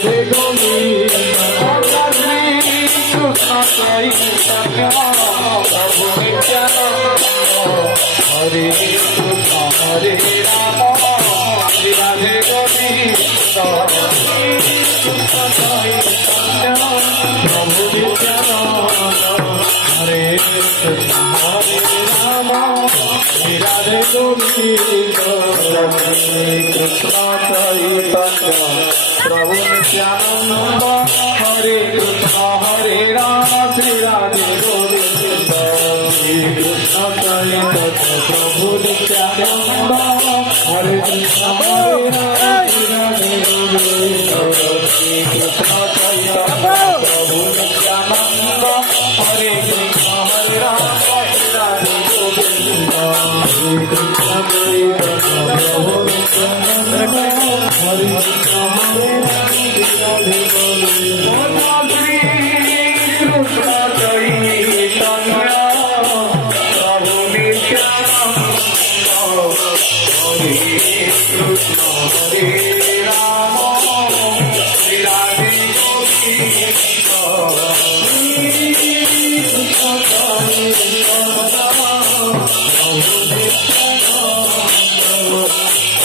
রাধে গোবিন্দ শ্রী কৃষ্ণ চৈতন্য প্রভু নিত্যানন্দ হরে কৃষ্ণ হরে রাম শ্রী রাধে গোবিন্দ কৃষ্ণ চৈতন্য প্রভু নিত্যানন্দ হরে কৃষ্ণ হরে রাম শ্রী রাধে গোবিন্দ কৃষ্ণ চৈতন্য প্রভু নিত্যানন্দ হরে কৃষ্ণ হরে রাম শ্রী রাধে গোবিন্দ কৃষ্ণ চৈতন্য প্রভু নিত্যানন্দ হরে কৃষ্ণ হরে রাম শ্রী রাধে গোবিন্দ কৃষ্ণ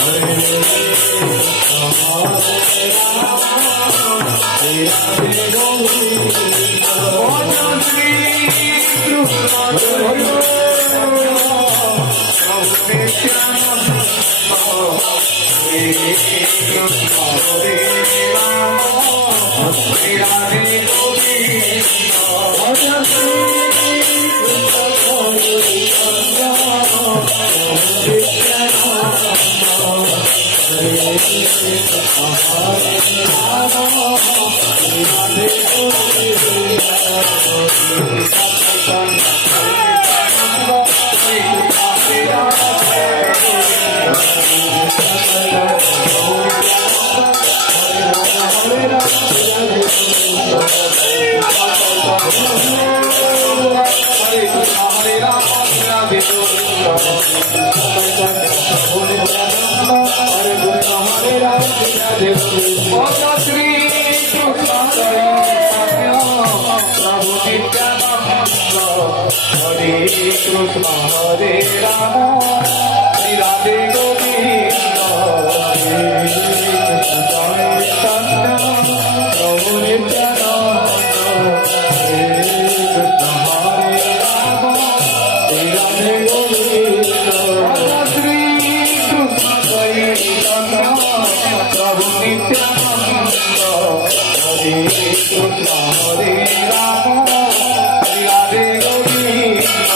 চৈতন্য প্রভু নিত্যানন্দ হরে কৃষ্ণ হরে রাম শ্রী রাধে গোবিন্দ কৃষ্ণ চৈতন্য প্রভু নিত্যানন্দ হরে কৃষ্ণ হরে রাম শ্রী রাধে গোবিন্দ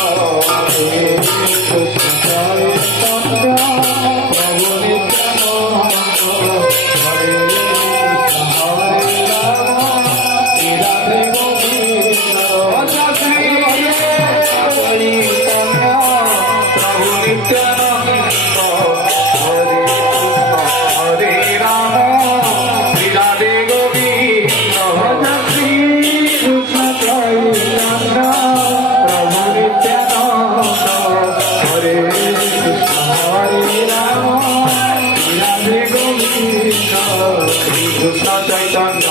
শ্রী কৃষ্ণ চৈতন্য প্রভু নিত্যানন্দ হরে কৃষ্ণ হরে রাম শ্রী রাধে গোবিন্দ কৃষ্ণ চৈতন্য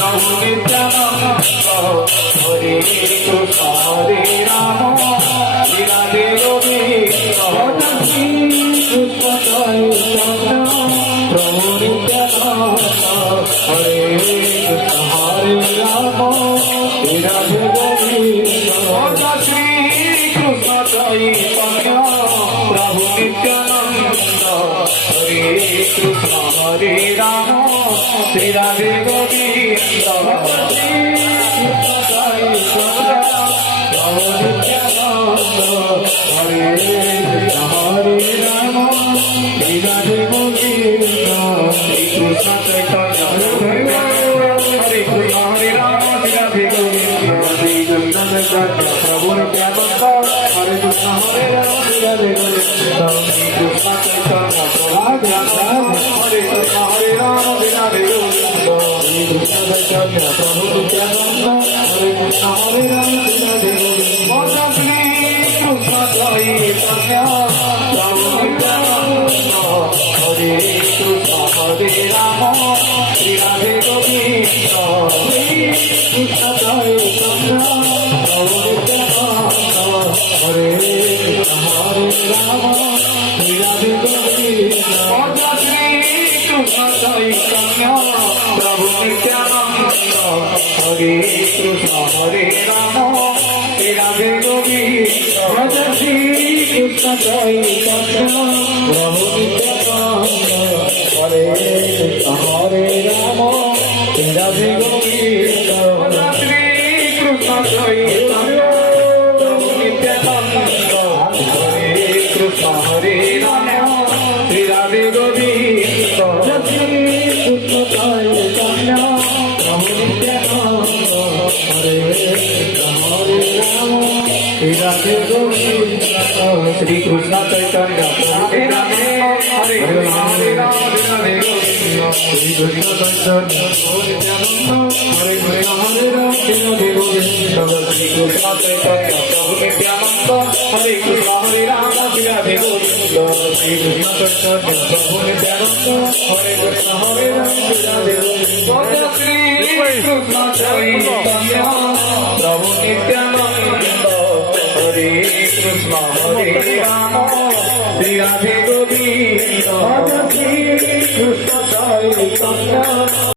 প্রভু নিত্যানন্দ হরে কৃষ্ণ হরে রাম শ্রী রাধে গোবিন্দ কৃষ্ণ চৈতন্য প্রভু নিত্যানন্দ হরে কৃষ্ণ হরে রাম শ্রী রাধে গোবিন্দ শ্রী কৃষ্ণ চৈতন্য প্রভু নিত্যানন্দ হরে কৃষ্ণ হরে রাম শ্রী রাধে Govinda Hare Rama, Shri Radhe Govinda, Hare Krishna, Hare Rama, Hare Krishna, Hare Rama, Hare Krishna, Hare Rama, Hare Govinda. Chaitanya প্রভু নিত্যানন্দ হরে কৃষ্ণ হরে রাম রাধে গোবিন্দ কৃষ্ণ চৈতন্য প্রভু নিত্যানন্দ হরে কৃষ্ণ হরে রাম রাধে গোবিন্দ কৃষ্ণ চৈতন্য প্রভু নিত্যানন্দ হরে কৃষ্ণ হরে রাম রাধে গোবিন্দ শ্রী কৃষ্ণ চৈতন্য প্রভু নিত্যানন্দ হরে কৃষ্ণ হরে রাম রাধে গোবিন্দ কৃষ্ণ চৈতন্য প্রভু নিত্যানন্দ হরে কৃষ্ণ হরে রাম রাধে গোবিন্দ শ্রী কৃষ্ণ চৈতন্য প্রভু নিত্যানন্দ হরে কৃষ্ণ হরে রাম রাধে গোবিন্দ শ্রী কৃষ্ণ চৈতন্য প্রভু নিত্যানন্দ হরে কৃষ্ণ হরে রাম রাধে গোবিন্দ শ্রী কৃষ্ণ চৈতন্য প্রভু নিত্যানন্দ হরে কৃষ্ণ হরে রাম রাধে গোবিন্দ শ্রী কৃষ্ণ চৈতন্য প্রভু নিত্যানন্দ হরে কৃষ্ণ হরে রাম রাধে গোবিন্দ শ্রী কৃষ্ণ চৈতন্য হরে রাম হরে কৃষ্ণ হরে রাম রাধে গোবিন্দ শ্রী কৃষ্ণ চৈতন্য প্রভু নিত্যানন্দ হরে কৃষ্ণ হরে রাম রাধে গোবিন্দ শ্রী কৃষ্ণ চৈতন্য প্রভু নিত্যানন্দ হরে কৃষ্ণ হরে রাম রাধে গোবিন্দ শ্রী কৃষ্ণ চৈতন্য প্রভু নিত্যানন্দ হরে কৃষ্ণ হরে রাম রাধে গোবিন্দ শ্রী কৃষ্ণ চৈতন্য